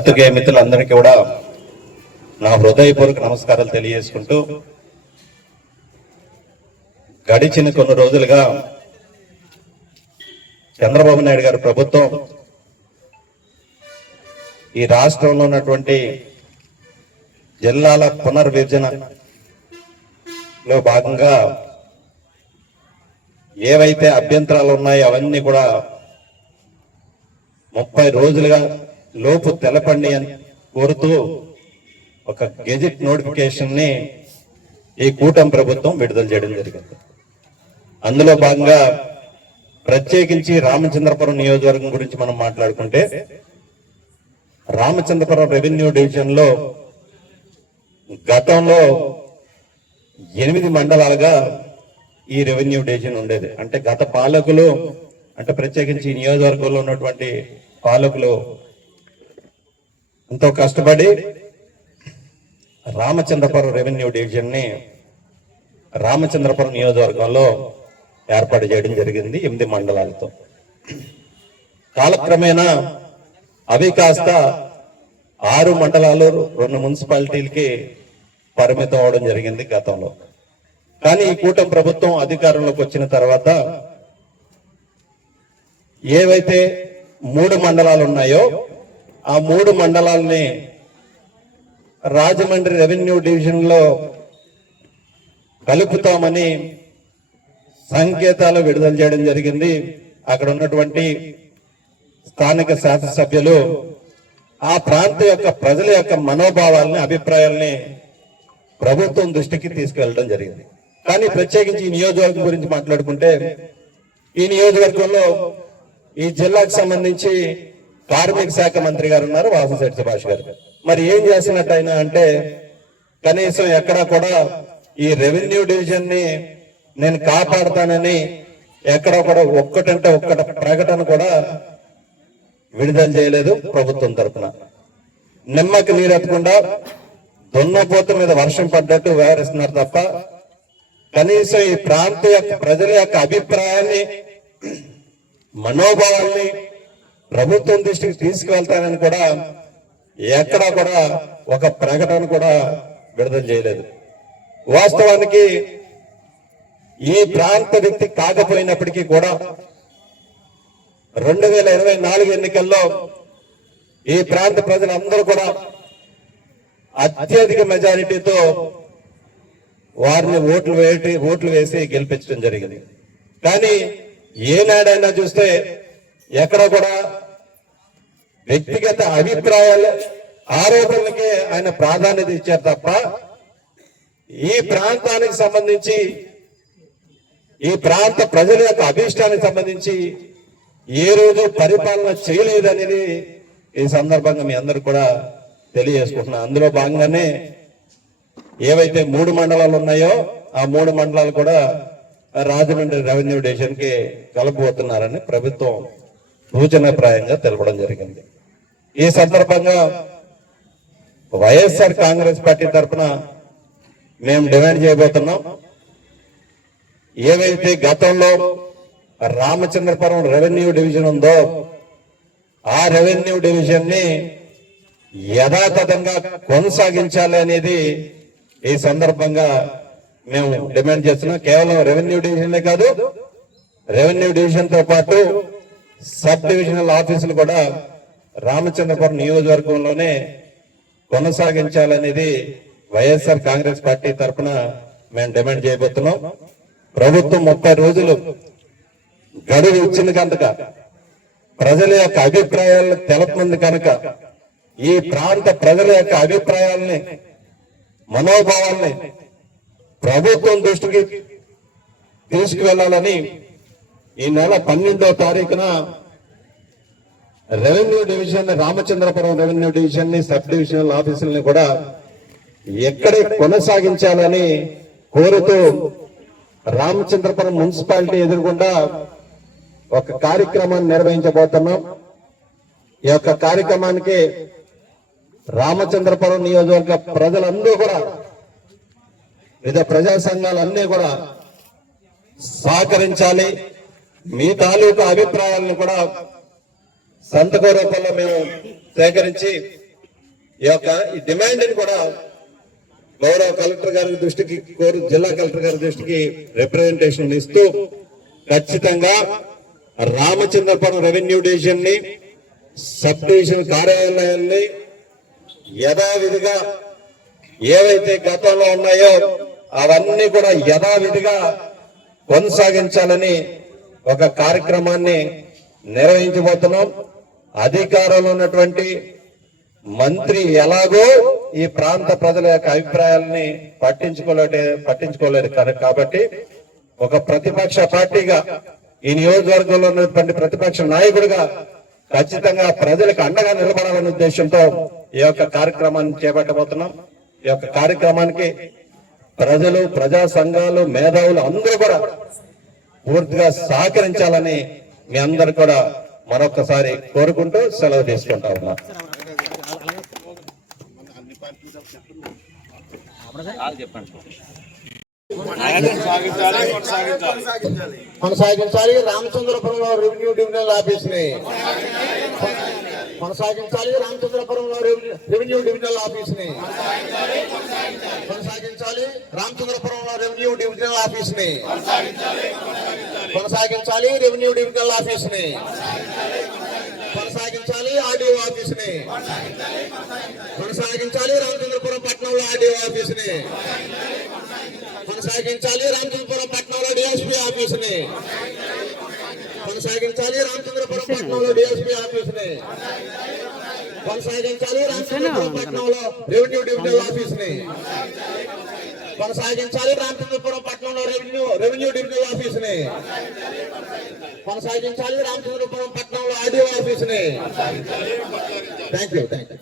పాత్రికేయ మిత్రులందరికీ కూడా నా హృదయపూర్వక నమస్కారాలు తెలియజేసుకుంటూ గడిచిన కొన్ని రోజులుగా చంద్రబాబు నాయుడు గారి ప్రభుత్వం ఈ రాష్ట్రంలో ఉన్నటువంటి జిల్లాల పునర్విభజనలో భాగంగా ఏవైతే అభ్యంతరాలు ఉన్నాయో అవన్నీ కూడా ముప్పై రోజులుగా లోపు తెలపండి అని కోరుతూ ఒక గెజిట్ నోటిఫికేషన్ని ఈ కూటమి ప్రభుత్వం విడుదల చేయడం జరిగింది. అందులో భాగంగా ప్రత్యేకించి రామచంద్రపురం నియోజకవర్గం గురించి మనం మాట్లాడుకుంటే రామచంద్రపురం రెవెన్యూ డివిజన్లో గతంలో ఎనిమిది మండలాలుగా ఈ రెవెన్యూ డివిజన్ ఉండేది. అంటే గత పాలకులు అంటే ప్రత్యేకించి నియోజకవర్గంలో ఉన్నటువంటి పాలకులు ఎంతో కష్టపడి రామచంద్రపురం రెవెన్యూ డివిజన్ని రామచంద్రపురం నియోజకవర్గంలో ఏర్పాటు చేయడం జరిగింది ఎనిమిది మండలాలతో. కాలక్రమేణా అవి కాస్త ఆరు మండలాలు రెండు మున్సిపాలిటీలకి పరిమితం అవడం జరిగింది గతంలో. కానీ ఈ కూటమి ప్రభుత్వం అధికారంలోకి వచ్చిన తర్వాత ఏవైతే మూడు మండలాలు ఉన్నాయో ఆ మూడు మండలాలని రాజమండ్రి రెవెన్యూ డివిజన్లో కలుపుతామని సంకేతాలు విడుదల చేయడం జరిగింది. అక్కడ ఉన్నటువంటి స్థానిక శాసనసభ్యులు ఆ ప్రాంత యొక్క ప్రజల యొక్క మనోభావాలని అభిప్రాయాల్ని ప్రభుత్వం దృష్టికి తీసుకెళ్ళడం జరిగింది. కానీ ప్రత్యేకించి ఈ నియోజకవర్గం గురించి మాట్లాడుకుంటే ఈ నియోజకవర్గంలో ఈ జిల్లాకు సంబంధించి కార్మిక శాఖ మంత్రి గారు ఉన్నారు వాసుశెట్టి సుభాష్ గారు. మరి ఏం చేసినట్టు ఆయన అంటే కనీసం ఎక్కడా కూడా ఈ రెవెన్యూ డివిజన్ని నేను కాపాడతానని ఎక్కడ కూడా ఒక్కటంటే ఒక్కట ప్రకటన కూడా విడుదల చేయలేదు ప్రభుత్వం తరఫున నిమ్మకి నీరెత్తకుండా దున్నపోత మీద వర్షం పడ్డట్టు వ్యవహరిస్తున్నారు తప్ప కనీసం ఈ ప్రాంత యొక్క ప్రజల యొక్క అభిప్రాయాన్ని మనోభావాల్ని ప్రభుత్వం దృష్టికి తీసుకువెళ్తానని కూడా ఎక్కడా కూడా ఒక ప్రకటన కూడా విడుదల చేయలేదు. వాస్తవానికి ఈ ప్రాంత వ్యక్తి కాకపోయినప్పటికీ కూడా రెండు వేల ఇరవై నాలుగు ఎన్నికల్లో ఈ ప్రాంత ప్రజలందరూ కూడా అత్యధిక మెజారిటీతో వారిని ఓట్లు వేటి ఓట్లు వేసి గెలిపించడం జరిగింది. కానీ ఏనాడైనా చూస్తే ఎక్కడ కూడా వ్యక్తిగత అభిప్రాయాలు ఆరోపణలకే ఆయన ప్రాధాన్యత ఇచ్చారు తప్ప ఈ ప్రాంతానికి సంబంధించి ఈ ప్రాంత ప్రజల యొక్క అభిష్టానికి సంబంధించి ఏ రోజు పరిపాలన చేయలేదనేది ఈ సందర్భంగా మీ అందరు కూడా తెలియజేసుకుంటున్నాను. అందులో భాగంగానే ఏవైతే మూడు మండలాలు ఉన్నాయో ఆ మూడు మండలాలు కూడా రాజమండ్రి రెవెన్యూ డివిజన్కి కలపబోతున్నారని ప్రభుత్వం సూచనప్రాయంగా తెలపడం జరిగింది. ఈ సందర్భంగా వైఎస్ఆర్ కాంగ్రెస్ పార్టీ తరఫున మేము డిమాండ్ చేయబోతున్నాం. ఏవైతే గతంలో రామచంద్రపురం రెవెన్యూ డివిజన్ ఉందో ఆ రెవెన్యూ డివిజన్ని యథాతథంగా కొనసాగించాలి అనేది ఈ సందర్భంగా మేము డిమాండ్ చేస్తున్నాం. కేవలం రెవెన్యూ డివిజన్లే కాదు రెవెన్యూ డివిజన్తో పాటు సబ్ డివిజనల్ ఆఫీసులు కూడా రామచంద్రపురం నియోజకవర్గంలోనే కొనసాగించాలనేది వైఎస్ఆర్ కాంగ్రెస్ పార్టీ తరఫున మేము డిమాండ్ చేయబోతున్నాం. ప్రభుత్వం ముప్పై రోజులు గడువు ఇచ్చింది కనుక ప్రజల యొక్క అభిప్రాయాలను తెలపనుంది కనుక ఈ ప్రాంత ప్రజల యొక్క అభిప్రాయాల్ని మనోభావాల్ని ప్రభుత్వం దృష్టికి తీసుకువెళ్ళాలని ఈ నెల పన్నెండో తారీఖున రెవెన్యూ డివిజన్ రామచంద్రపురం రెవెన్యూ డివిజన్ని సబ్ డివిజనల్ ఆఫీసుల్ని కూడా ఎక్కడే కొనసాగించాలని కోరుతూ రామచంద్రపురం మున్సిపాలిటీ ఎదురుకుండా ఒక కార్యక్రమాన్ని నిర్వహించబోతున్నాం. ఈ యొక్క కార్యక్రమానికి రామచంద్రపురం నియోజకవర్గ ప్రజలందరూ కూడా వివిధ ప్రజా సంఘాలన్నీ కూడా సహకరించాలి. మీ తాలూకా అభిప్రాయాలను కూడా సంతక రూపంలో మేము సేకరించి ఈ యొక్క ఈ డిమాండ్ని కూడా గౌరవ కలెక్టర్ గారి దృష్టికి కోరు జిల్లా కలెక్టర్ గారి దృష్టికి రిప్రజెంటేషన్ ఇస్తూ ఖచ్చితంగా రామచంద్రపురం రెవెన్యూ డివిజన్ని సబ్ డివిజన్ కార్యాలయాల్ని యథావిధిగా ఏవైతే గతంలో ఉన్నాయో అవన్నీ కూడా యథావిధిగా కొనసాగించాలని ఒక కార్యక్రమాన్ని నిర్వహించబోతున్నాం. అధికారంలో ఉన్నటువంటి మంత్రి ఎలాగో ఈ ప్రాంత ప్రజల యొక్క అభిప్రాయాలని పట్టించుకోలేటే పట్టించుకోలేదు కనుక కాబట్టి ఒక ప్రతిపక్ష పార్టీగా ఈ నియోజకవర్గంలో ఉన్నటువంటి ప్రతిపక్ష నాయకుడిగా ఖచ్చితంగా ప్రజలకు అండగా నిలబడాలనే ఉద్దేశంతో ఈ యొక్క కార్యక్రమాన్ని చేపట్టబోతున్నాం. ఈ యొక్క కార్యక్రమానికి ప్రజలు ప్రజా సంఘాలు మేధావులు అందరూ కూడా పూర్తిగా సహకరించాలని మీ అందరు కూడా మరొకసారి కోరుకుంటూ సెలవు తీసుకుంటా ఉన్నా. కొనసాగించాలి. రామచంద్రపురంలో రెవెన్యూ డివిజనల్ ఆఫీస్ని కొనసాగించాలి. రామచంద్రపురంలో రెవెన్యూ- రెవెన్యూ డివిజనల్ ఆఫీస్ని కొనసాగించాలి. రామచంద్రపురంలో రెవెన్యూ డివిజనల్ ఆఫీస్ని కొనసాగించాలి. రెవెన్యూ డివిజనల్ ఆఫీస్ని కొనసాగించాలి. ఆర్డీఓ ఆఫీస్ని కొనసాగించాలి. రామచంద్రపురం పట్టణంలో ఆర్డీఓ ఆఫీస్ని కొనసాగించాలి. రామచంద్రపురం పట్టణంలో డిఎస్పీ ఆఫీస్ని కొనసాగించాలి. రామచంద్రపురం పట్టణంలో డిఎస్పీ ఆఫీస్ని కొనసాగించాలి. రామచంద్రపురం పట్టణంలో రెవెన్యూ డివిజనల్ ఆఫీస్ని కొనసాగించాలి. రామచంద్రపురం పట్టణంలో రెవెన్యూ రెవెన్యూ డివిజనల్ ఆఫీస్ని కొనసాగించాలి. రామచంద్రపురం పట్టణంలో ఆర్డీఓ ఆఫీస్ని థ్యాంక్ యూ థ్యాంక్ యూ